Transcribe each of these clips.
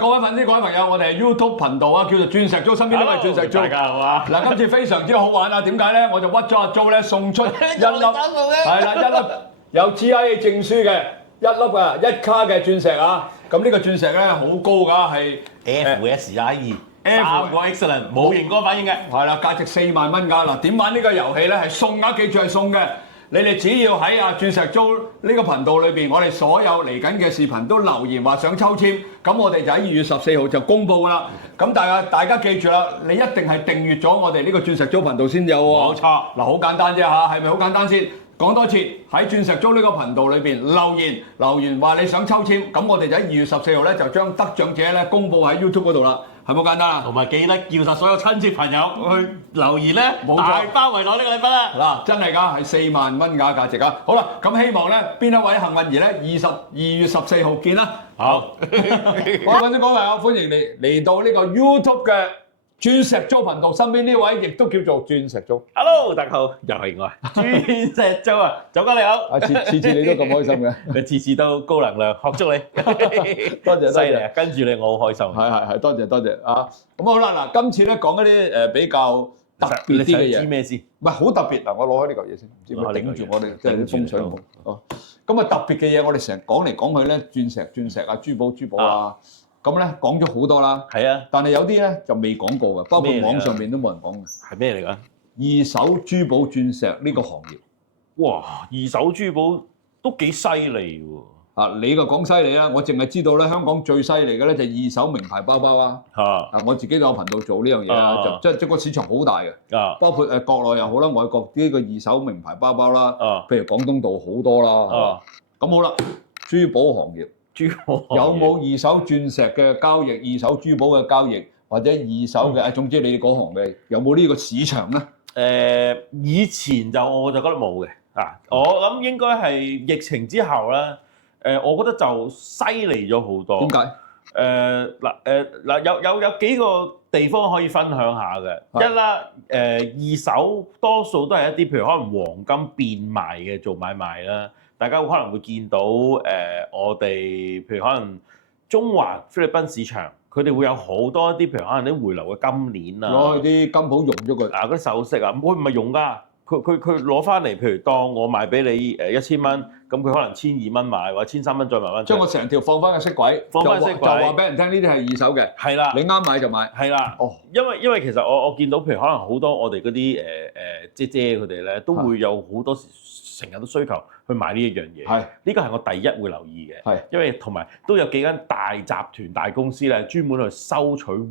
各位粉絲、各位朋友，我哋係 YouTube 頻道啊，叫做鑽石租，身邊都係鑽石租。大家好啊！嗱，今次非常之好玩啊！點解咧？我就屈咗阿租咧，送出一粒係啦，一粒有 GIA 證書嘅一粒啊1卡嘅鑽石啊！咁呢個鑽石咧好高㗎，係 FSIE 3個 excellent 冇熒光反應嘅，係啦，價值4萬蚊㗎。嗱，點玩呢個遊戲咧？係送啊，記住係送嘅。你哋只要喺阿鑽石租呢個頻道裏邊，我哋所有嚟緊嘅視頻都留言話想抽籤，咁我哋就喺2月14號就公佈㗎啦。咁大家記住啦，你一定係訂閱咗我哋呢個鑽石租頻道先有喎。冇錯。嗱，好簡單啫嚇，係咪好簡單先？講多次喺鑽石租呢個頻道裏邊留言話你想抽籤，咁我哋就喺2月14號咧就將得獎者咧公佈喺 YouTube 嗰度啦。係咪好簡單啊？同埋記得叫晒所有親戚朋友去留言咧，冇錯大包圍攞呢個禮品啦！嗱，真係㗎，係4萬蚊㗎價值啊！好啦，咁希望咧邊一位幸運兒咧2月14號見啦！好，各位粉絲各位朋友，歡迎嚟到呢個 YouTube 嘅鑽石租頻道，身邊呢位亦都叫做鑽石租。 Hello，大家好，又係我鑽石租啊，祖哥你好。啊，次次你都咁開心嘅，佢次次都高能量，學足你，多謝犀利啊！跟住你我好開心。係，多謝啊！咁好啦，嗱，今次咧講一啲比較特別啲嘅你想嘢，知咩先？唔係好特別嗱，我攞開呢嚿嘢先，唔知咪頂住我哋即係啲風水冇哦。咁啊特別嘅嘢，我哋成日講嚟講去咧，鑽石啊、珠寶啊，咁咧講咗好多啦。係啊，但係有啲咧就未講過嘅，包括網上面都冇人講嘅。係咩嚟㗎？二手珠寶鑽石呢個行業，哇！二手珠寶都幾犀利喎。啊，你就講犀利啦！我淨係知道咧，香港最犀利嘅咧就係二手名牌包包啊！嚇啊，我自己都有頻道做呢樣嘢啊，就即係個市場好大嘅，啊包括國內又好啦，外國呢個二手名牌包包啦，啊譬如廣東道好多啦。啊！咁好啦，珠寶行業珠寶有冇二手鑽石嘅交易、二手珠寶嘅交易，或者二手嘅？總之你哋嗰行嘅有冇呢個市場咧？以前我就覺得冇嘅啊，我諗應該係疫情之後咧，我覺得就犀利咗好多。點解？有幾個地方可以分享下嘅。一啦，二手多數都係一啲譬如可能黃金變賣嘅做買賣啦，大家可能會見到我哋譬如可能中環菲律賓市場。佢哋會有好多一啲，譬如可能啲回流嘅金鏈啊，攞去啲金鋪用咗佢。嗰啲首飾啊，佢唔係用㗎，佢攞翻嚟，譬如當我賣俾你1000蚊，咁佢可能1200蚊買，或者1300蚊再賣翻。將我成條放翻個飾櫃，放翻飾櫃，就話俾人聽呢啲係二手嘅。係啦，你啱買就買。係啦。哦，因為其實我見到譬如可能好多我哋嗰啲姐姐佢哋咧，都會有好多時成日都需求去買呢一樣嘢。係，呢個係我第一會留意嘅。係，因為同埋都有幾間大集團、大公司咧，專門去收取黃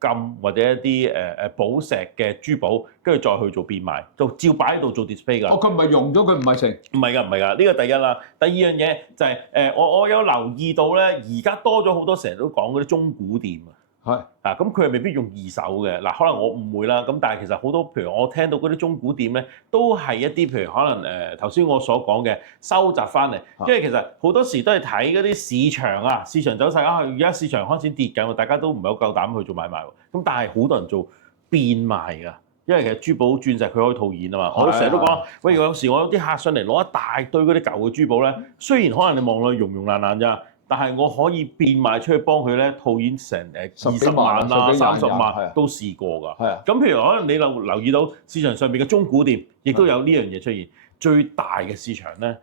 金或者一啲寶石嘅珠寶，跟住再去做變賣，就照擺喺度做 display 㗎。哦，佢唔係用咗，佢唔係成。唔係㗎，呢個第一啦。第二樣嘢就係我有留意到咧，而家多咗好多成日都講嗰啲中古店啊。係啊，咁佢係未必用二手嘅嗱，可能我誤會啦。咁但係其實好多譬如我聽到嗰啲中古店咧，都係一啲譬如可能頭先我所講嘅收集翻嚟，因為其實好多時都係睇嗰啲市場啊，市場走勢啊，而家市場開始跌緊，大家都唔係好夠膽去做買賣喎。咁但係好多人做變賣㗎，因為其實珠寶鑽石佢可以套現啊嘛。我都成日都講，喂，有時我有啲客上嚟攞一大堆嗰啲舊嘅珠寶咧，雖然可能你望落去溶溶爛爛咋。但係我可以變賣出去幫佢咧套現成20萬啊、30萬都試過㗎。係啊，咁譬如可能你留意到市場上邊嘅中古店，亦都有呢樣嘢出現。最大嘅市場咧，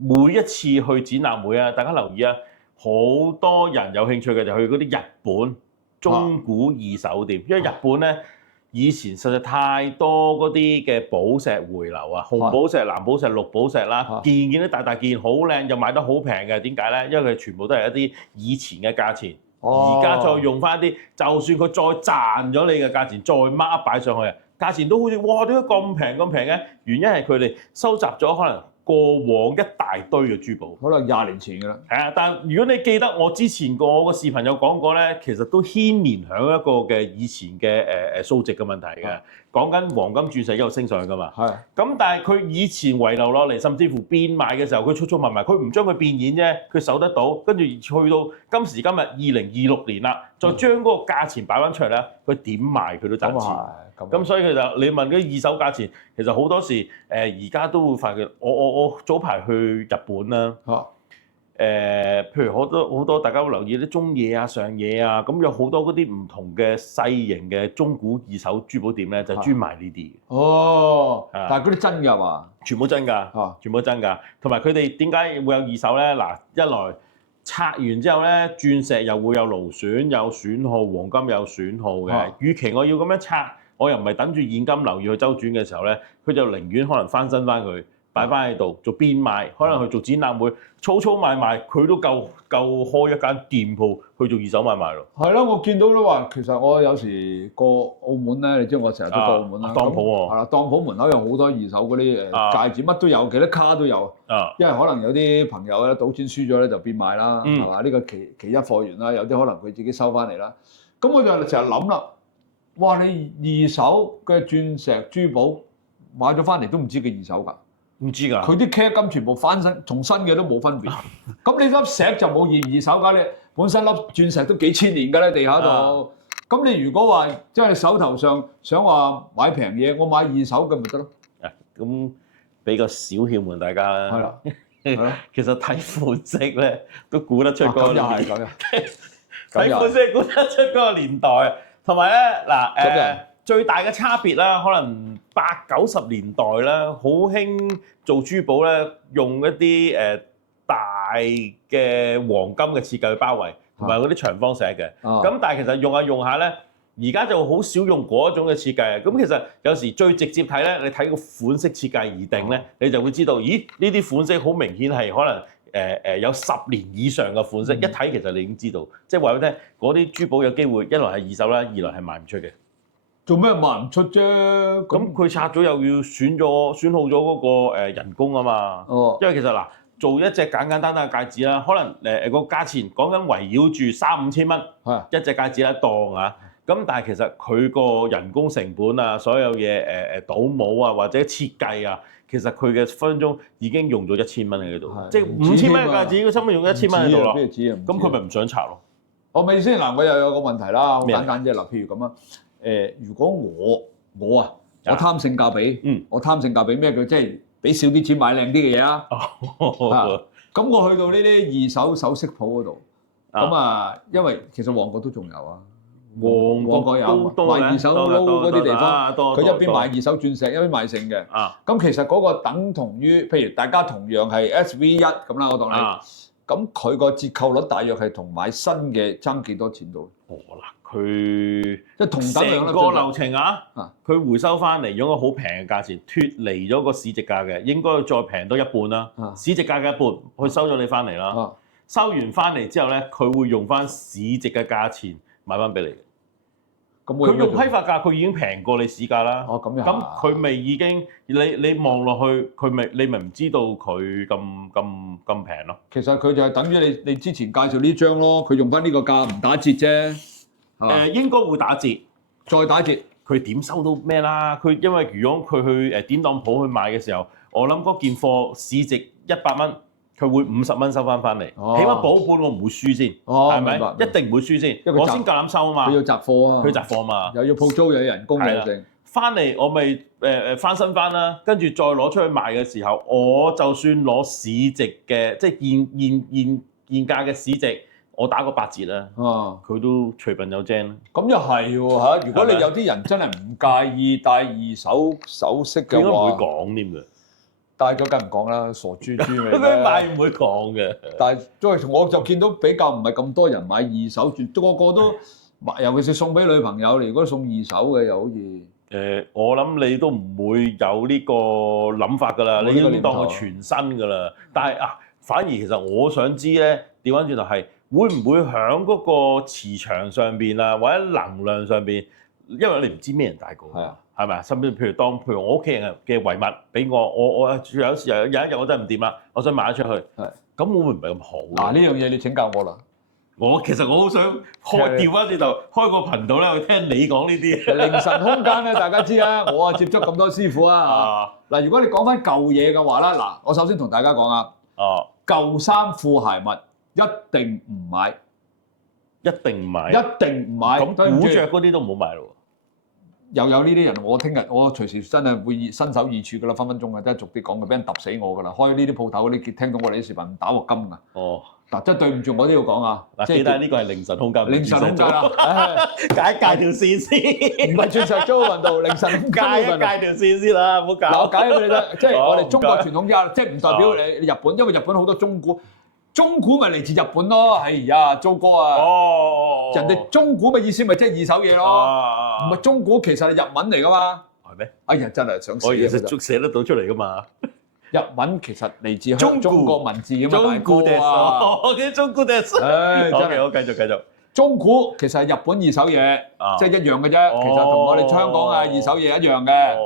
每一次去展覽會啊，大家留意啊，好多人有興趣嘅就去嗰啲日本中古二手店，因為日本咧。以前實在太多嗰啲嘅寶石回流啊，紅寶石、藍寶石、綠寶石啦，件件都大件，好靚，又賣得好平嘅。點解咧？因為佢全部都係一啲以前嘅價錢，而家再用翻啲，就算佢再賺咗你嘅價錢，再 mark 擺上去啊，價錢都好似哇點解咁平嘅？原因係佢哋收集咗可能過往一大堆嘅珠寶，可能20年前㗎啦。係啊，但如果你記得我之前個視頻有講過咧，其實都牽連響一個嘅以前嘅數值嘅問題嘅。講緊黃金鑽石一路升上去㗎嘛。係。咁但係佢以前遺留落嚟，甚至乎變賣嘅時候，佢速速賣賣，佢唔將佢變現啫，佢守得到。跟住去到今時今日2026年啦，再將嗰個價錢擺翻出嚟咧，佢點賣佢都賺錢。咁所以其實你問嗰啲二手價錢，其實好多時而家都會發覺，我早排去日本啦，譬如好多大家會留意啲中野啊、上野啊，咁有好多嗰啲唔同嘅細型嘅中古二手珠寶店咧，就專賣呢啲。哦，但係嗰啲真㗎嘛？全部真㗎，全部真㗎。同埋佢哋點解會有二手咧？嗱，一來拆完之後咧，鑽石又會有勞損、有損耗，黃金有損耗嘅。與其我要咁樣拆，我又唔係等住現金流要去周轉嘅時候咧，佢就寧願可能翻新翻佢。擺翻喺度做變賣，可能去做展覽會，儲買賣，佢都夠開一間店鋪去做二手買賣咯。係咯，我見到都話，其實我有時過澳門咧，你知我成日都過澳門啦。當鋪喎。係啦，當鋪門口有好多二手嗰啲戒指，乜都有，幾多卡都有。因為可能有啲朋友咧賭錢輸咗咧就變賣啦，係嘛？呢個其一貨源啦，有啲可能佢自己收翻嚟啦。咁我就成日諗啦，哇！你二手嘅鑽石珠寶買咗翻嚟都唔知佢二手㗎。唔知㗎，佢啲 K 金全部翻新，同新嘅都冇分別。咁你粒石就冇二手㗎，你本身粒鑽石都幾千年㗎咧，地下度。咁你如果話即係手頭上想話買平嘢，我買二手嘅咪得咯。咁俾個小竅門大家啦。係啦，其實睇款式咧都估得出嗰個年代。咁又係咁樣。睇款式估得出嗰個年代，同埋咧嗱最大嘅差別啦，可能80、90年代啦，好興做珠寶咧，用一啲大嘅黃金嘅設計去包圍，同埋嗰啲長方石嘅。咁但係其實用下用下咧，而家就好少用嗰種嘅設計。咁其實有時最直接睇咧，你睇個款式設計而定咧，你就會知道，咦呢啲款式好明顯係可能有10年以上嘅款式。一睇其實你已經知道，即係話俾你聽，嗰啲珠寶有機會一來係二手啦，二來係賣唔出嘅。做咩賣唔出啫？咁佢拆咗又要損耗咗嗰個人工啊嘛。因為其實嗱，做一隻簡單嘅戒指啦，可能個價錢講緊圍繞住3、5千蚊一隻戒指一檔啊。咁但係其實佢個人工成本啊，所有嘢倒模啊或者設計啊，其實佢嘅分鐘已經用咗1000蚊喺度。即係5千蚊嘅戒指，佢心諗用1000蚊喺度咯。咁佢咪唔想拆咯？我咪先嗱，我又有個問題啦，好簡單啫嗱，譬如咁啊。如果我貪性價比，我貪性價比咩？佢即係俾少啲錢買靚啲嘅嘢啊！咁我去到呢啲二手首飾鋪嗰度，咁因為其實旺角都仲有啊，旺角有賣二手撈嗰啲地方，佢一邊賣二手鑽石，一邊賣剩嘅。咁其實嗰個等同於，譬如大家同樣係 SV1咁啦，我當你，咁佢個折扣率大約係同買新嘅爭幾多錢到？佢即係同等成個流程啊！佢回收翻嚟用個好平嘅價錢，脫離咗個市值價嘅，應該再平多一半啦。市值價嘅一半，佢收咗你翻嚟啦。收完翻嚟之後咧，佢會用翻市值嘅價錢買翻俾你。佢用批發價，佢已經平過你市價啦。咁佢咪已經你望落去，你咪唔知道佢咁平咯。其實佢就係等於你之前介紹呢張咯，佢用翻呢個價唔打折啫。應該會打折，再打折。佢點收到咩啦？佢因為如果佢去典當鋪去買嘅時候，我諗嗰件貨市值100蚊，佢會50蚊收翻嚟。起碼保本我唔會輸先，係咪？一定唔會輸先，我先夠膽收啊嘛。佢要雜貨啊，佢雜貨嘛，又要鋪租又要人工又剩。翻嚟我咪翻新翻啦，跟住再攞出去賣嘅時候，我就算攞市值嘅，即係現價嘅市值。我打個8折啦，佢都隨便有精啦。咁又係喎嚇！如果你有啲人真係唔介意戴二手首飾嘅話，應該唔會講添嘅。戴咗梗唔講啦，傻豬豬嚟嘅。佢買唔會講嘅。但係都係我就見到比較唔係咁多人買二手鑽，個個都買，尤其是送俾女朋友嚟。如果送二手嘅又好似我諗你都唔會有呢個諗法㗎啦，你已經當佢全新㗎啦。但係反而其實我想知咧，調翻轉頭係。會唔會喺嗰個磁場上邊啊，或者能量上邊？因為你唔知咩人帶過，係咪啊？甚至譬如我屋企人嘅遺物俾我有時有一日我真係唔掂啦，我想賣咗出去，咁會唔會唔係咁好？嗱呢樣嘢你請教我啦。其實我好想調翻轉頭開個頻道咧，去聽你講呢啲。凌晨空間咧，大家知啦，我接觸咁多師傅啊。嗱，如果你講翻舊嘢嘅話啦，嗱，我首先同大家講啊，舊衫褲鞋襪。一定唔買，一定唔買，一定唔買。咁古着嗰啲都唔好買咯。又有呢啲人，我聽日我隨時真係會身首異處噶啦，分分鐘啊，真係逐啲講嘅，俾人揼死我噶啦。開呢啲鋪頭嗰啲，聽到我哋啲視頻打鑊金噶。嗱，真係對唔住，我都要講啊！嗱，記得呢個係凌晨空間，凌晨空間啦，解條線先，唔係鑽石租運動，凌晨空間解條線先啦，唔好搞。嗱，我解咗俾你聽，即係我哋中國傳統之即係唔代表你日本，因為日本好多中古，中古咪嚟自日本咯。哎呀，租哥啊，人哋中古嘅意思咪即係二手嘢咯，唔係中古其實係日文嚟噶嘛。係咩？哎呀，真係想死！我其實寫得到出嚟噶嘛。日文其實嚟自中國文字㗎嘛，中古大哥啊！我記得中古嘅。唉，真係好，繼續。中古其實係日本二手嘢，即係一樣嘅啫。其實同我哋香港嘅二手嘢一樣嘅。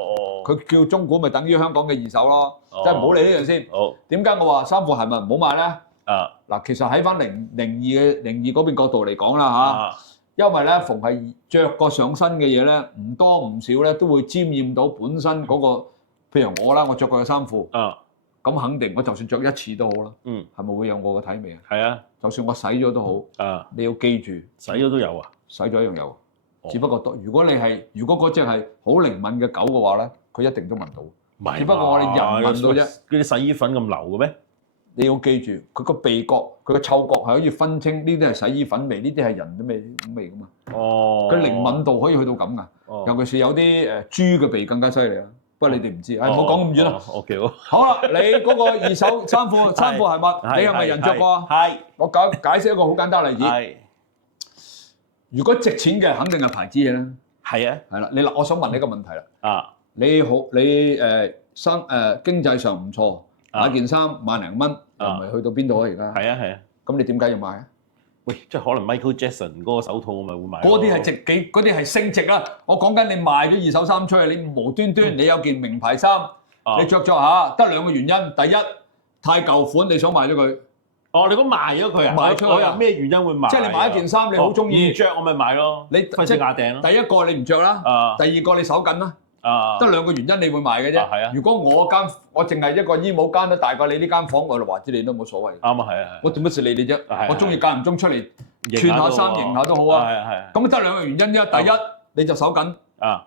佢叫中古咪等於香港嘅二手咯。即係唔好理呢樣先。好。點解我話衫褲係咪唔好買咧？嗱，其實喺翻零二嗰邊角度嚟講啦嚇，因為咧逢係着過上身嘅嘢咧，唔多唔少咧都會沾染到本身嗰個。譬如我啦，我着過嘅衫褲，咁肯定我就算着一次都好啦，係咪會有我嘅體味啊？係啊，就算我洗咗都好，你要記住，洗咗都有啊，洗咗一樣有，只不過多。如果嗰隻係好靈敏嘅狗嘅話咧，佢一定都聞到。只不過我哋人聞到啫。嗰啲洗衣粉咁流嘅咩？你要記住，佢個鼻角、佢個嗅覺係可以分清呢啲係洗衣粉味，呢啲係人嘅味噶嘛。佢靈敏度可以去到咁噶，尤其是有啲豬嘅鼻更加犀利啊！不過你哋唔知，唔好講咁遠啦。OK 好啦，你嗰個二手衫褲係乜？你係咪人着過啊？係。我解釋一個好簡單例子。係。如果值錢嘅，肯定係牌子嘢啦。係啊。係啦，嗱，我想問你一個問題啦。你經濟上唔錯，買件衫10000零蚊，又唔係去到邊度啊？而家。係啊。咁你點解要買啊？喂，即係可能 Michael Jackson 嗰個手套我咪會買。嗰啲係值幾？嗰啲係升值啦。我講緊你賣咗二手衫出去，你無端端你有件名牌衫，你着下，得兩個原因。第一，太舊款，你想賣咗佢。哦，你講賣咗佢啊？賣出去。我有咩原因會賣？即係你買一件衫，你好中意，唔着我咪買咯。你費事壓訂咯。第一個你唔着啦，第二個你手緊啦。得兩個原因你會賣嘅啫。係啊。如果我淨係一個衣帽間都大過你呢間房，我就話知你都冇所謂。啱啊，係啊，係。我做乜事理你啫？我中意間唔中出嚟穿下衫、型下都好啊。係。咁得兩個原因啫。第一你就手緊。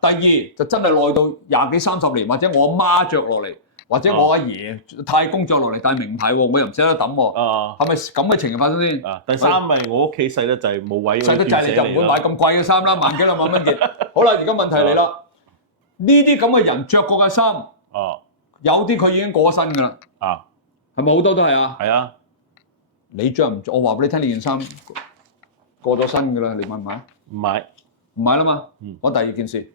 第二就真係耐到20幾30年，或者我阿媽着落嚟，或者我阿爺太公着落嚟戴名牌喎，我又唔捨得抌喎。係咪咁嘅情形發生先？第三咪我屋企細得滯冇位。細得滯你就唔會買咁貴嘅衫啦，萬幾兩萬蚊件。好啦，而家問題嚟啦。呢啲咁嘅人着過嘅衫，有啲佢已經過身㗎啦，係咪好多都係啊？係啊，你着唔着？我話俾你聽，呢件衫過咗身㗎啦，你買唔買？唔買，唔買啦嘛。講第二件事，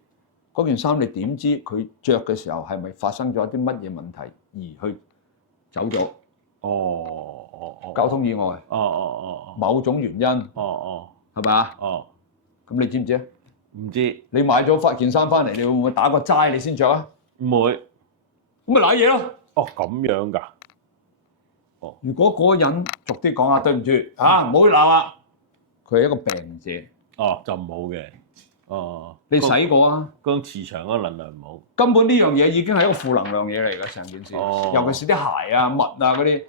嗰件衫你點知佢着嘅時候係咪發生咗啲乜嘢問題而去走咗？交通意外。某種原因。係咪啊？咁你知唔知啊？唔知，你買咗件衫翻嚟，你會唔會打個齋你先着啊？唔會，咁咪賴嘢咯。哦，咁樣㗎。哦，如果嗰個人逐啲講下，對唔住嚇，唔好鬧啊。佢係一個病者。哦，就唔好嘅。哦，你洗過啊？嗰種磁場嗰個能量唔好。根本呢樣嘢已經係一個負能量嘢嚟㗎，成件事。哦。尤其是啲鞋啊、襪啊嗰啲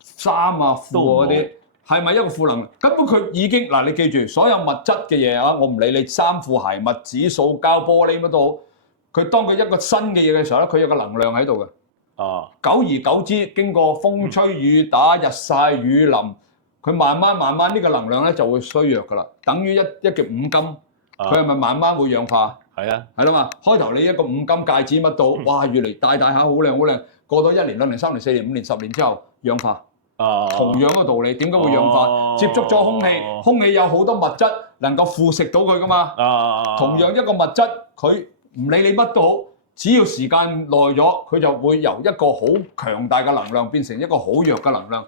衫啊、褲啊嗰啲。係咪一個負能量？根本佢已經嗱，你記住，所有物質嘅嘢啊，我唔理你衫褲鞋襪紙、塑膠玻璃乜都好，佢當佢一個新嘅嘢嘅時候咧，佢有個能量喺度嘅。久而久之，經過風吹雨打、日曬雨淋，佢慢慢呢個能量咧就會衰弱㗎啦。等於一件五金，佢係咪慢慢會氧化？係啊，係啦嘛。開頭你一個五金戒指乜到，哇，越嚟大下好靚好靚，過到1年、2年、3年、4年、5年、10年之後氧化。同樣嘅道理，點解會氧化？接觸咗空氣，空氣有好多物質能夠腐蝕到佢噶嘛。同樣一個物質，佢唔理你乜都好，只要時間耐咗，佢就會由一個好強大嘅能量變成一個好弱嘅能量。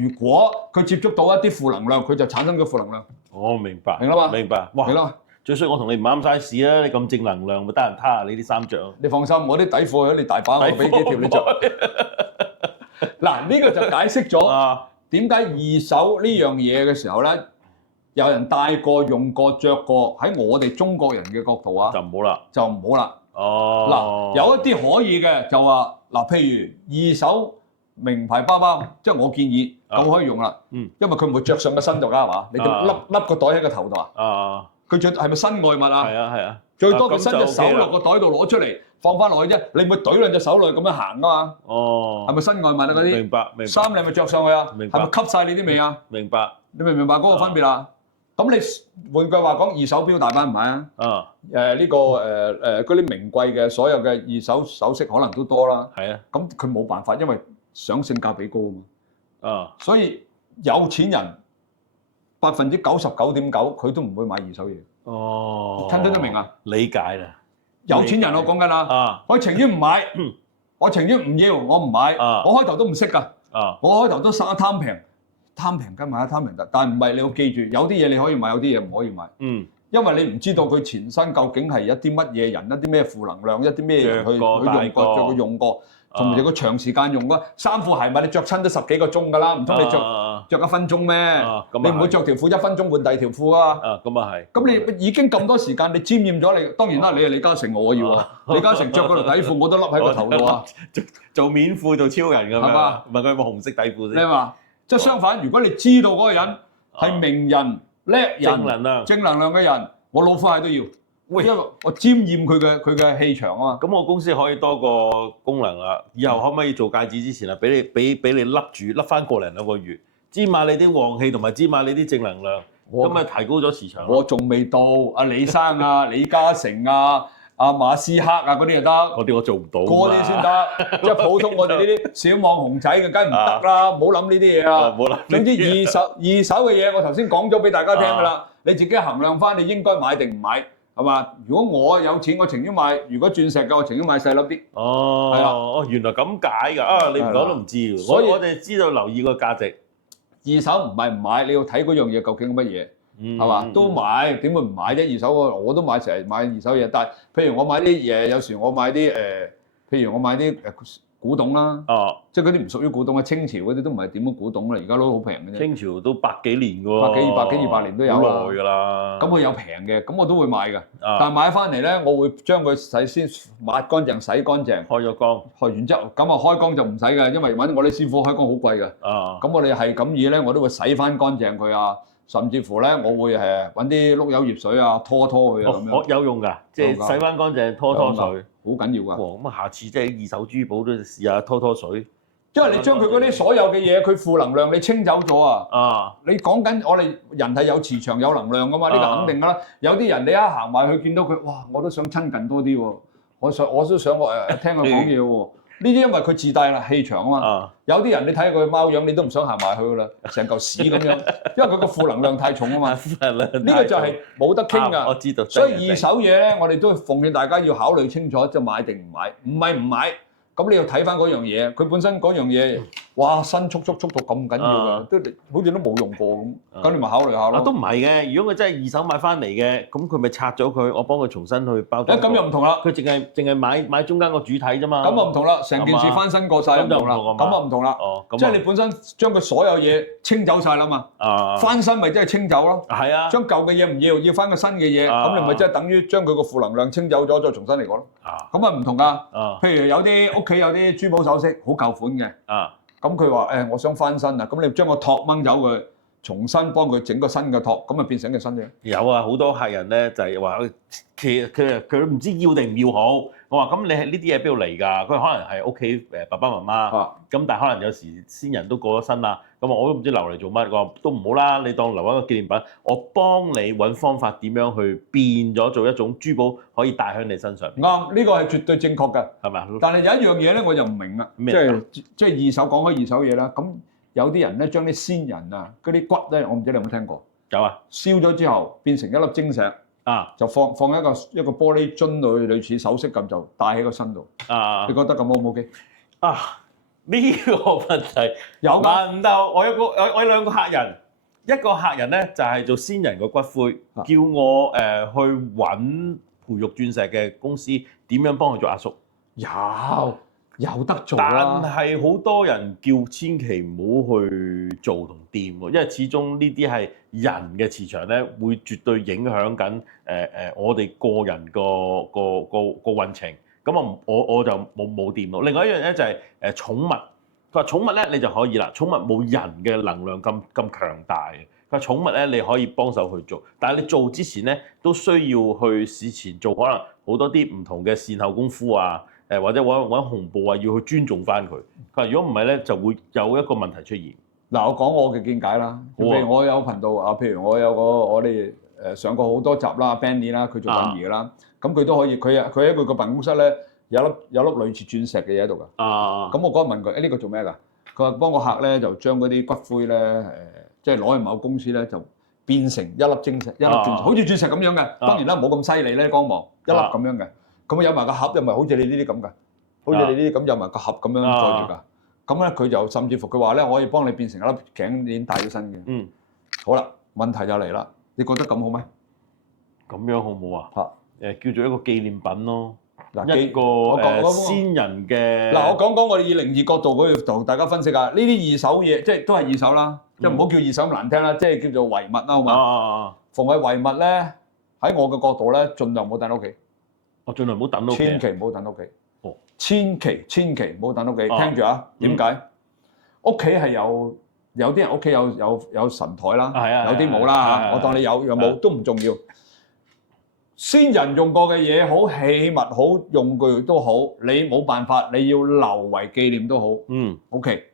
如果佢接觸到一啲負能量，佢就產生咗負能量。我明白，明啦嘛？明白。哇，明啦。最衰我同你唔啱 size 啊！你咁正能量，咪得人攤下你啲衫着。你放心，我啲底褲你大把，我俾幾條你着。嗱，呢個就解釋咗點解二手呢樣嘢嘅時候咧，有人戴過、用過、着過，喺我哋中國人嘅角度啊，就唔好啦，就唔好啦。嗱，有一啲可以嘅就話嗱，譬如二手名牌包包，即係我建議咁可以用啦。因為佢唔會着上個身度㗎，係嘛？你就笠個袋喺個頭度啊。佢最係咪身外物啊？係啊係啊，最多佢伸隻手咁就 OK 啦落個袋度攞出嚟，放翻落去啫。你唔會懟兩隻手落去咁樣行噶嘛？哦，係咪身外物啊嗰啲？明白明白。衫你係咪着上去啊？明白係咪吸晒你啲味啊？明白。你明唔明白嗰個分別啊？咁你換句話講，二手錶大班唔買啊？啊，呢個嗰啲名貴嘅所有嘅二手首飾可能都多啦。係啊。咁佢冇辦法，因為想性價比高啊嘛。啊，所以有錢人99.9%佢都唔會買二手嘢。哦，聽得明啊？理解啦。有錢人我講緊啦，啊，我情願唔買，我情願唔要，我唔買。啊我開頭都唔識㗎，啊，我開頭都貪平，貪平梗買貪平得，但係唔係你要記住，有啲嘢你可以買，有啲嘢唔可以買。嗯，因為你唔知道佢前身究竟係一啲乜嘢人，一啲咩負能量，一啲咩人去着過用過，着過用過，同埋佢長時間用嗰衫褲鞋襪，你着親都10幾個鐘㗎啦，唔通你着1分鐘咩？你唔會着條褲1分鐘換第二條褲啊？啊，咁啊係。咁你已經咁多時間，你沾染咗你，當然啦，你係李嘉誠，我要啊。李嘉誠着嗰條底褲我都笠喺個頭度啊，做面褲做超人咁樣，係嘛？問佢有冇紅色底褲先。你話即係相反，如果你知道嗰個人係名人、叻人、正能量嘅人，我老虎蟹都要。喂，因為我沾染佢嘅氣場啊嘛。咁我公司可以多個功能啦。以後可唔可以做戒指之前啊，俾你笠住，笠翻個零兩個月，沾下你啲旺氣同埋沾下你啲正能量，咁咪提高咗市場。我仲未到，阿李生啊、李嘉誠啊、阿馬斯克啊嗰啲就得。嗰啲我做唔到。嗰啲先得，即係普通我哋呢啲小網紅仔嘅，梗係唔得啦，唔好諗呢啲嘢啊。冇諗。總之二手嘅嘢，我頭先講咗俾大家聽㗎啦，你自己衡量翻，你應該買定唔買。係嘛？如果我有錢，我情願買。如果鑽石嘅，我情願買細粒啲。哦，係啦，哦，原來咁解㗎。啊，你唔講都唔知喎。所以我哋知道留意個價值。二手唔係唔買，你要睇嗰樣嘢究竟乜嘢，係嘛？都買，點會唔買啫？二手我都買，成日買二手嘢。但係譬如我買啲嘢，有時我買啲譬如我買啲古董啦，即係嗰啲唔屬於古董嘅清朝嗰啲都唔係點樣古董啦，而家都好平嘅啫。清朝都百幾年㗎喎，百幾200年都有啦，好耐㗎啦。咁佢有平嘅，咁我都會買嘅。但係買翻嚟咧，我會將佢先抹乾淨、洗乾淨，開咗光，開完之後，咁啊開光就唔使嘅，因為揾我啲師傅開光好貴嘅。咁我哋係咁意咧，我都會洗翻乾淨佢啊，甚至乎咧，我會揾啲碌柚葉水啊，拖佢啊咁樣。有用㗎，即係洗翻乾淨，拖水。好緊要㗎。咁啊，下次即係二手珠寶都試下拖水。因為你將佢嗰啲所有嘅嘢，佢負能量你清走咗啊！你講緊我哋人係有磁場有能量㗎嘛？呢個肯定㗎啦。有啲人你一行埋去見到佢，哇！我都想親近多啲喎，我都想聽佢講嘢喎。呢啲因為佢自帶啦氣場啊嘛。有啲人你睇佢貓樣，你都唔想行埋去㗎啦，成嚿屎咁樣，因為佢個負能量太重啊嘛。呢個就係冇得傾㗎。我知道。所以二手嘢咧，我哋都奉勸大家要考慮清楚，即係買定唔買，唔係唔買。咁你要睇翻嗰樣嘢，佢本身嗰樣嘢，哇新速度咁緊要㗎，都好似都冇用過咁，咁你咪考慮下咯。都唔係嘅，如果佢真係二手買翻嚟嘅，咁佢咪拆咗佢，我幫佢重新去包裝。咁又唔同啦，佢淨係買中間個主體啫嘛。咁啊唔同啦，成件事翻新過晒唔同啦。咁啊唔同啦。即係你本身將佢所有嘢清走晒啦嘛。翻新咪即係清走咯。係啊。將舊嘅嘢唔要，要翻個新嘅嘢，咁你咪即係等於將佢個負能量清走咗，再重新嚟過咯。咁啊唔同㗎。譬如有啲屋企有啲珠寶首飾好舊款嘅，咁佢話我想翻新啊，咁你將個托掹走佢，重新幫佢整個新嘅托，咁咪變成個新嘅。有啊，好多客人咧就係話，佢唔知要定唔要好。我話咁你係呢啲嘢邊度嚟㗎？佢可能係屋企爸爸媽媽，咁但係可能有時先人都過咗身啦，咁我都唔知留嚟做乜。我話都唔好啦，你當留一個紀念品，我幫你揾方法點樣去變咗做一種珠寶可以戴喺你身上。啱，呢個係絕對正確嘅，係咪？但係有一樣嘢咧，我就唔明啦，即係二手講開二手嘢啦。咁有啲人咧將啲先人啊嗰啲骨咧，我唔知你有冇聽過？有啊，燒咗之後變成一粒晶石。就放一個玻璃樽類似首飾咁，就戴喺個身度。你覺得咁 O 唔 OK？呢個問題有問到我有兩個客人，一個客人咧就係做先人個骨灰，叫我去揾培育鑽石嘅公司點樣幫佢做壓縮。有得做啦，但係好多人叫千祈唔好去做同掂喎，因為始終呢啲係人嘅磁場咧，會絕對影響緊我哋個人個運程。咁我就冇掂咯。另外一樣咧就係寵物，佢話寵物咧你就可以啦，寵物冇人嘅能量咁強大嘅。佢話寵物咧你可以幫手去做，但係你做之前咧都需要去事前做可能好多啲唔同嘅善後功夫啊，或者揾紅布啊，要去尊重翻佢。佢話如果唔係咧，就會有一個問題出現。嗱，我講我嘅見解啦。譬如我有頻道啊，譬如我有個我哋上過好多集啦 ，Benny 啦，佢做殯儀㗎啦，咁佢都可以，佢喺佢個辦公室咧有粒類似鑽石嘅嘢喺度㗎。咁我嗰日問佢，呢個做咩㗎？佢話幫個客咧就將嗰啲骨灰咧即係攞去某公司咧就變成一粒晶石，一粒鑽石，好似鑽石咁樣嘅。當然啦，冇咁犀利咧光芒，一粒咁樣嘅。咁有埋個盒，又唔係好似你呢啲咁㗎，好似你呢啲咁有埋個盒咁樣載住㗎。咁咧佢就甚至乎佢話咧，我可以幫你變成一粒頸鏈戴咗身嘅。好啦，問題就嚟啦，你覺得咁好咩？咁樣好唔好啊？叫做一個紀念品咯。嗱，一個先人嘅。嗱，我講我哋以靈異角度嗰度同大家分析下，呢啲二手嘢，即係都係二手啦，即係唔好叫二手咁難聽啦，即係叫做遺物啦，好嘛？逢係遺物咧，喺我嘅角度咧，盡量唔好等屋企。我盡量唔好等屋企。千祈唔好等屋企。千祈唔好等屋企，聽住啊！點解？屋企係有啲人屋企有神台啦，有啲冇啦嚇。我當你有又冇都唔重要。先人用過嘅嘢好，器物好，用具都好，你冇辦法，你要留為紀念都好。OK。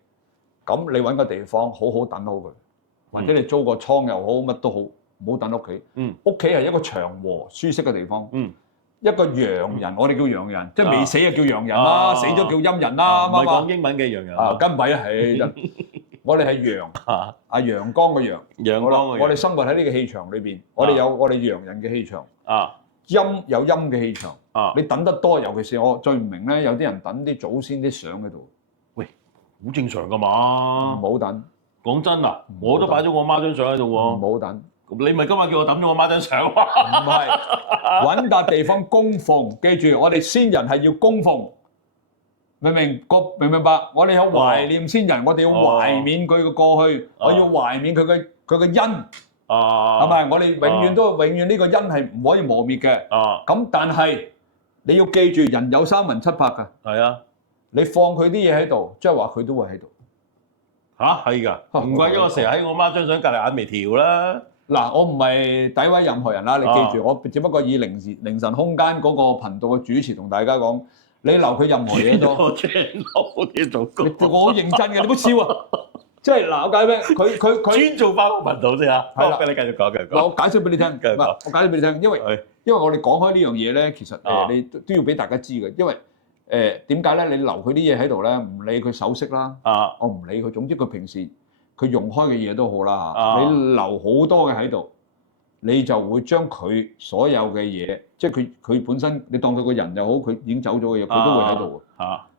咁你揾個地方好好等好佢，或者你租個倉又好，乜都好，唔好等屋企。屋企係一個祥和舒適嘅地方。一個洋人，我哋叫洋人，即係未死就叫洋人啦，死咗叫陰人啦，唔係講英文嘅洋人。根本係我哋係陽，陽光嘅陽。陽光嘅陽。我哋生活喺呢個氣場裏邊，我哋有我哋洋人嘅氣場。陰有陰嘅氣場。你等得多，尤其是我最唔明咧，有啲人等啲祖先啲相喺度。喂，好正常㗎嘛。唔好等。講真啊，我都擺咗我媽張相喺度喎。唔好等。你咪今日叫我抌咗我媽張相喎？唔係，揾笪地方供奉。記住，我哋先人係要供奉，明唔明？明唔明白？我哋有懷念先人，我哋要懷緬佢嘅過去，我要懷緬佢嘅恩，係咪？我哋永遠呢個恩係唔可以磨滅嘅。咁但係你要記住，人有三魂七魄㗎。係啊，你放佢啲嘢喺度，即係話佢都會喺度。係㗎，唔怪之我成日喺我媽張相隔離眼眉條啦。嗱，我唔係詆毀任何人啦，你記住，我只不過以凌晨空間嗰個頻道嘅主持同大家講，你留佢任何嘢都，我好認真嘅，你唔好笑啊！即係嗱，我解咩？佢專做翻個頻道先啊！係啦，你繼續講，嗱，我解釋俾你聽，我解釋俾你聽，因為我哋講開呢樣嘢咧，其實你都要俾大家知嘅，因為點解咧？你留佢啲嘢喺度咧，唔理佢首飾啦，我唔理佢，總之佢平時佢用開嘅嘢都好啦嚇，你留好多嘅喺度，你就會將佢所有嘅嘢，即係佢本身，你當佢個人又好，佢已經走咗嘅嘢，佢都會喺度。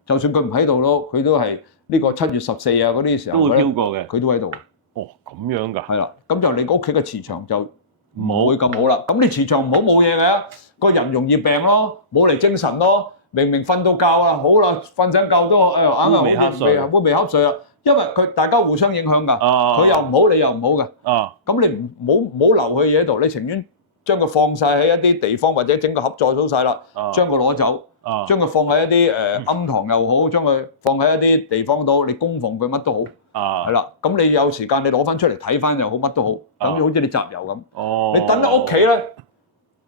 就算佢唔喺度咯，佢都係呢個7月14啊嗰啲時候都會飄過嘅，佢都喺度。哦，咁樣㗎。係啦，咁就你屋企嘅磁場就唔會咁好啦。咁你磁場唔好冇嘢嘅，個人容易病咯，冇嚟精神咯。明明瞓到覺啦，好啦，瞓醒覺都啱啱烏眉瞌睡啦。因為佢大家互相影響㗎，佢又唔好，你又唔好㗎。咁你唔好留佢嘢喺度，你情願將佢放晒喺一啲地方，或者整個盒載到晒啦，將佢攞走，將佢放喺一啲庵堂又好，將佢放喺一啲地方度，你供奉佢乜都好。係啦，咁你有時間你攞翻出嚟睇翻又好，乜都好，等於好似你集郵咁。你等喺屋企咧，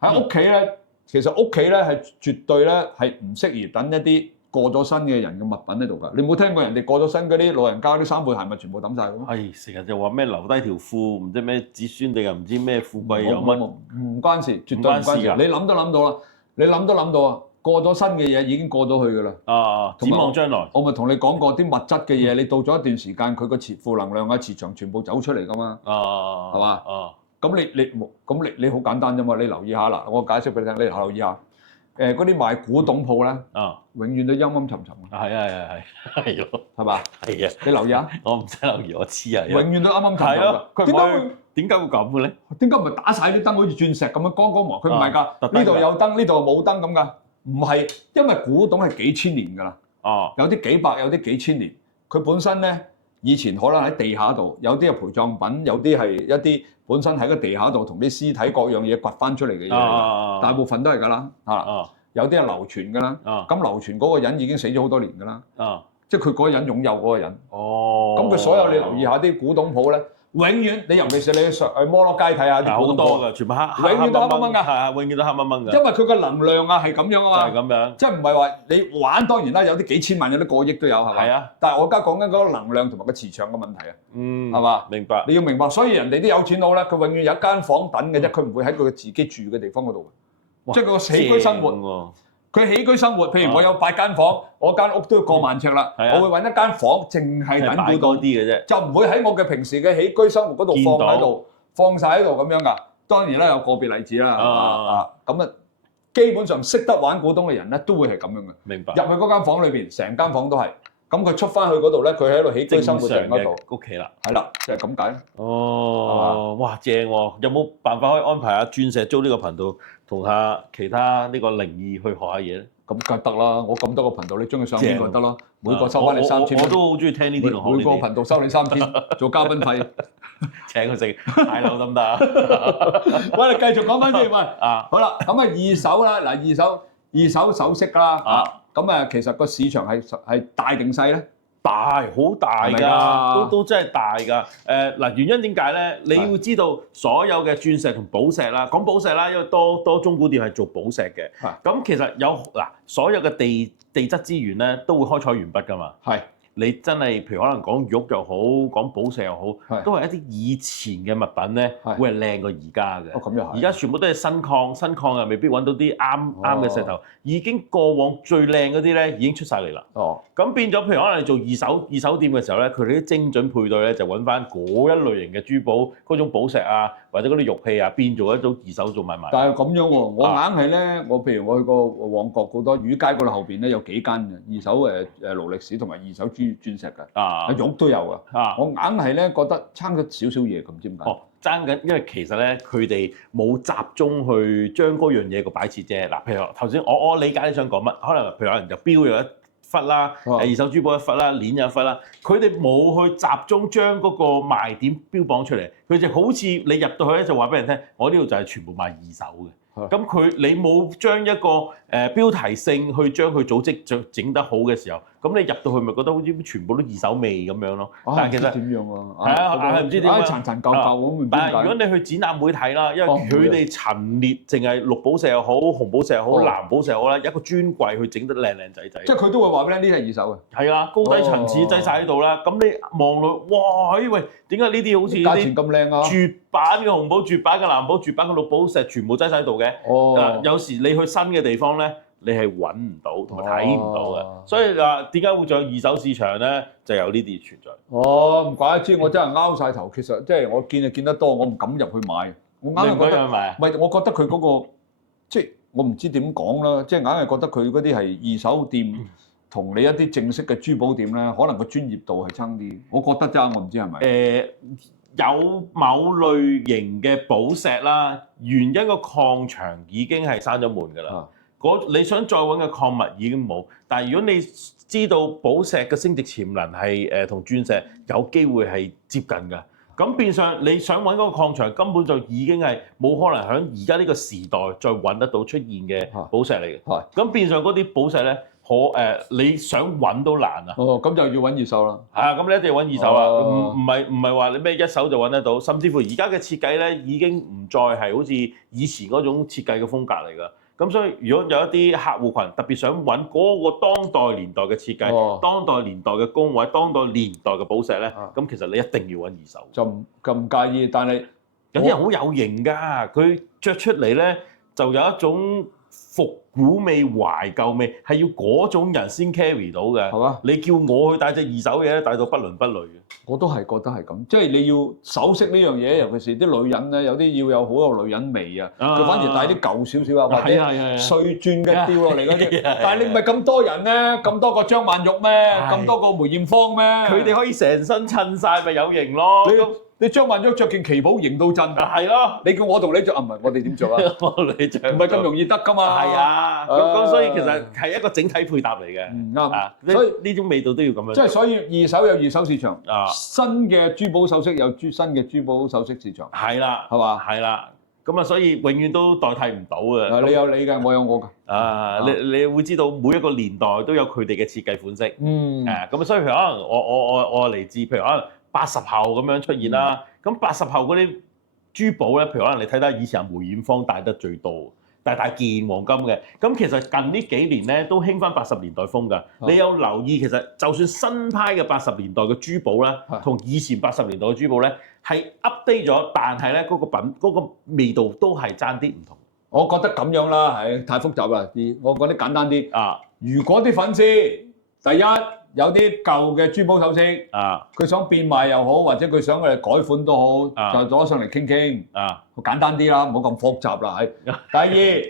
喺屋企咧，其實屋企咧係絕對咧係唔適宜等一啲過咗身嘅人嘅物品喺度㗎，你冇聽過人哋過咗身嗰啲老人家啲衫褲鞋襪全部抌晒嘅咩？係成日就話咩留低條褲，唔知咩子孫定係唔知咩富貴有乜？唔關事，絕對唔關事。你諗都諗到啦，你諗都諗到啊！過咗身嘅嘢已經過咗去㗎啦。展望將來。我咪同你講過啲物質嘅嘢，你到咗一段時間，佢個負能量啊、磁場全部走出嚟㗎嘛。係嘛？咁你好簡單啫嘛，你留意下啦，我解釋俾你聽，你留意下。嗰啲賣古董鋪咧，永遠都陰陰沉沉嘅。係咯，係嘛？係啊，你留意下。我唔使留意，我知啊。永遠都陰陰沉沉㗎。點解會咁嘅咧？點解唔係打晒啲燈好似鑽石咁樣光光芒？佢唔係㗎，呢度有燈，呢度冇燈咁㗎。唔係，因為古董係幾千年㗎啦。有啲幾百，有啲幾千年。佢本身咧，以前可能喺地下度，有啲係陪葬品，有啲係一啲本身喺個地下度同啲屍體各樣嘢掘翻出嚟嘅嘢。大部分都係㗎啦。有啲係流傳㗎啦。咁流傳嗰個人已經死咗好多年㗎啦。即係佢嗰個人擁有嗰個人。咁佢所有你留意下啲古董鋪咧，永遠你尤其是你去摩洛街睇下啲好多㗎，全部黑永遠都黑掹掹㗎，係啊，永遠都黑掹掹㗎。因為佢個能量啊係咁樣啊嘛，就係咁樣，即係唔係話你玩當然啦，有啲幾千萬，有啲過億都有係咪？係啊，但係我而家講緊嗰個能量同埋個磁場嘅問題啊，係嘛？明白。你要明白，所以人哋啲有錢佬咧，佢永遠有一間房等嘅啫，佢唔會喺佢自己住嘅地方嗰度，即係佢個起居生活。佢起居生活，譬如我有8間房，我間屋都要過萬尺啦，我會揾一間房，淨係等佢到啲嘅啫，就唔會喺我嘅平時嘅起居生活嗰度放喺度，放曬喺度咁樣㗎。當然啦，有個別例子啦，咁啊，基本上識得玩古董嘅人咧，都會係咁樣嘅。明白。入去嗰間房裏邊，成間房都係，咁佢出翻去嗰度咧，佢喺度起居生活嗰度屋企啦，係啦，就係咁解。哦，哇，正喎！有冇辦法可以安排下鑽石租呢個頻道？同下其他呢個靈異去學下嘢咧，咁梗係得啦！我咁多個頻道，你中意上邊個得咯？每個收翻你3000。我都好中意聽呢啲。每個頻道收你3000，做嘉賓費。請佢食大樓得唔得啊？喂，你繼續講翻先，喂。好啦，咁啊二手啦，嗱二手首飾啦，咁啊其實個市場係大定細咧？大，好大㗎，都真係大㗎。嗱，原因點解咧？你要知道所有嘅鑽石同寶石啦，講寶石啦，因為多中古店係做寶石嘅。咁其實有嗱，所有嘅地質資源咧，都會開採完畢㗎嘛。係。你真係譬如可能講玉又好，講寶石又好，都係一啲以前嘅物品咧，會係靚過而家嘅。咁又係。而家全部都係新礦又未必揾到啲啱嘅石頭，已經過往最靚嗰啲咧已經出晒嚟啦。咁變咗，譬如可能你做二手店嘅時候咧，佢哋啲精準配對咧就揾翻嗰一類型嘅珠寶，嗰種寶石啊，或者嗰啲玉器啊，變做一種二手做買賣。但係咁樣喎，我硬係咧，譬如我去過旺角好多魚街嗰度後邊咧有幾間嘅二手勞力士同埋二手鑽石㗎，玉都有㗎。我硬係咧覺得差咗少少嘢咁，唔知點解。爭緊，因為其實咧佢哋冇集中去將嗰樣嘢個擺設啫。嗱，譬如頭先我理解你想講乜，可能譬如有人就標咗一忽啦，二手珠寶一忽啦，鏈有一忽啦，佢哋冇去集中將嗰個賣點標榜出嚟，佢就好似你入到去咧就話俾人聽，我呢度就係全部賣二手嘅。咁你冇將一個標題性去將佢組織整得好嘅時候，咁你入到去咪覺得好似全部都二手味咁樣咯。但係其實點樣啊？係唔知點樣殘殘舊舊咁。但係如果你去展覽會睇啦，因為佢哋陳列淨係綠寶石又好、紅寶石又好、藍寶石又好啦，一個專櫃去整得靚靚仔仔。即係佢都會話俾你聽，呢啲係二手嘅。係啊，高低層次擠晒喺度啦。咁你望落，哇！喂，點解呢啲好似價錢咁靚啊？絕版嘅紅寶、絕版嘅藍寶、絕版嘅綠寶石，全部擠晒喺度嘅。有時你去新嘅地方咧，你係揾唔到同埋睇唔到嘅，所以話點解會仲有二手市場咧？就有呢啲存在。唔怪得知我真係拗晒頭。其實即係我見就見得多，我唔敢入去買。我硬係覺得，唔係我覺得佢嗰個即係我唔知點講啦，即係硬係覺得佢嗰啲係二手店同你一啲正式嘅珠寶店咧，可能個專業度係差啲。我覺得啫，我唔知係咪。有某類型嘅寶石啦，原因個礦場已經係閂咗門㗎啦。你想再揾嘅礦物已經冇，但係如果你知道寶石嘅升值潛能係同鑽石有機會係接近㗎，咁變相你想揾嗰個礦場根本就已經係冇可能喺而家呢個時代再揾得到出現嘅寶石嚟嘅。咁變相嗰啲寶石咧，你想揾都難啊！咁就要揾二手啦。係啊，咁你一定要揾二手啦。唔係話你咩一手就揾得到，甚至乎而家嘅設計咧已經唔再係好似以前嗰種設計嘅風格嚟㗎。咁所以如果有一啲客戶群特別想揾嗰個當代年代嘅設計、當代年代嘅工位、當代年代嘅寶石咧，咁其實你一定要揾二手。就唔介意，但係有啲人好有型㗎，佢着出嚟咧就有一種復古味、懷舊味，係要嗰種人先 carry 到嘅。係嘛？你叫我去帶隻二手嘢咧，帶到不倫不類嘅。我都係覺得係咁，即係你要首飾呢樣嘢，尤其是啲女人咧，有啲要有好有女人味啊。佢反而帶啲舊少少啊，或者碎鑽嘅掉落嚟嗰啲。但係你唔係咁多人咧，咁多個張曼玉咩？咁多個梅艷芳咩？佢哋可以成身襯晒，咪有型咯。你張曼玉着件旗袍型到震，係咯。你叫我同你着啊？唔係我哋點着啊？你着唔係咁容易得噶嘛？係啊。咁所以其實係一個整體配搭嚟嘅。啱。所以呢種味道都要咁樣。即係所以二手有二手市場，新嘅珠寶首飾有新嘅珠寶首飾市場。係啦，係嘛？係啦。咁啊，所以永遠都代替唔到嘅。你有你嘅，我有我嘅。你會知道每一個年代都有佢哋嘅設計款式。咁所以譬如可能我嚟自譬如可能80後咁樣出現啦。咁80後嗰啲珠寶咧，譬如可能你睇到以前係梅艷芳戴得最多，大件黃金嘅。咁其實近呢幾年咧都興翻80年代風㗎。你有留意其實就算新派嘅80年代嘅珠寶咧，同以前80年代嘅珠寶咧係 update 咗，但係咧嗰個味道都係爭啲唔同。我覺得咁樣啦，係太複雜啦啲，我覺得簡單啲。啊，如果啲粉絲第一有啲舊嘅珠寶首飾，佢想變賣又好，或者佢想改款都好，就攞上嚟傾傾。簡單啲啦，唔好咁複雜啦。係。第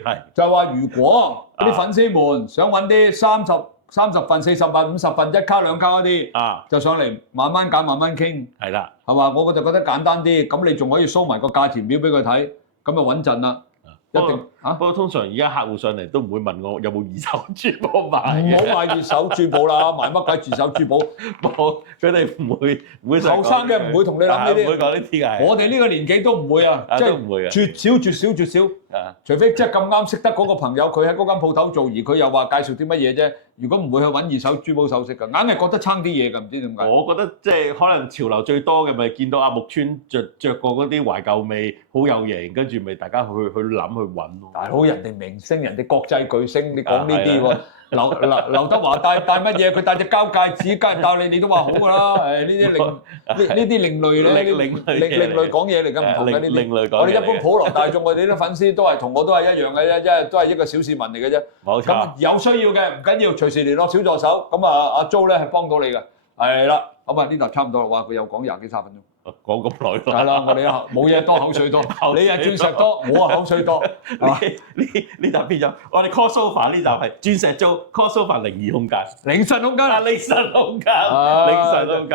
二就係話，如果啲粉絲們想揾啲30份、40份、50份、1卡2卡嗰啲，就上嚟慢慢揀、慢慢傾。係啦，係嘛？我就覺得簡單啲，咁你仲可以 show 埋個價錢表俾佢睇，咁就穩陣啦。一定嚇，不過通常而家客戶上嚟都唔會問我有冇二手珠寶賣。唔好買二手珠寶啦，買乜鬼二手珠寶？冇，佢哋唔會後生嘅唔會同你諗呢啲，唔會講呢啲嘅。我哋呢個年紀都唔會啊，即係絕少。除非即係咁啱識得嗰個朋友，佢喺嗰間鋪頭做，而佢又話介紹啲乜嘢啫。如果唔會去揾二手珠寶首飾㗎，硬係覺得差啲嘢㗎，唔知點解。我覺得即係可能潮流最多嘅咪見到阿木村着過嗰啲懷舊味，好有型，跟住咪大家去諗去揾咯。大佬，人哋明星，人哋國際巨星，你講呢啲喎？劉德華戴乜嘢？佢戴隻膠戒指，梗係戴你都話好㗎啦。誒，呢啲另類咧，另類講嘢嚟㗎，唔同嘅呢啲。我哋一般普羅大眾，我哋啲粉絲都係同我都係一樣嘅啫，即係都係一個小市民嚟嘅啫。冇錯。咁有需要嘅唔緊要，隨時聯絡小助手。咁阿 Jo 咧係幫到你嘅。係啦，咁呢度差唔多啦。哇，佢又講20幾30分鐘。講咁耐係啦，我哋冇嘢多，口水多。你係鑽石多，我係口水多。呢集變咗，我哋 Call Sofa 呢集係鑽石租 Call Sofa 靈異空間，凌晨空間，凌晨空間，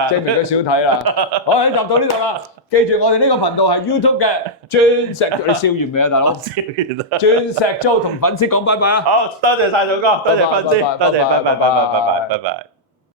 證明佢少睇啦。好，呢集到呢度啦。記住我哋呢個頻道係 YouTube 嘅鑽石，你笑完未啊，大佬？笑完啦。鑽石租同粉絲講拜拜啦。好多謝晒祖哥，多謝粉絲，多謝，拜拜。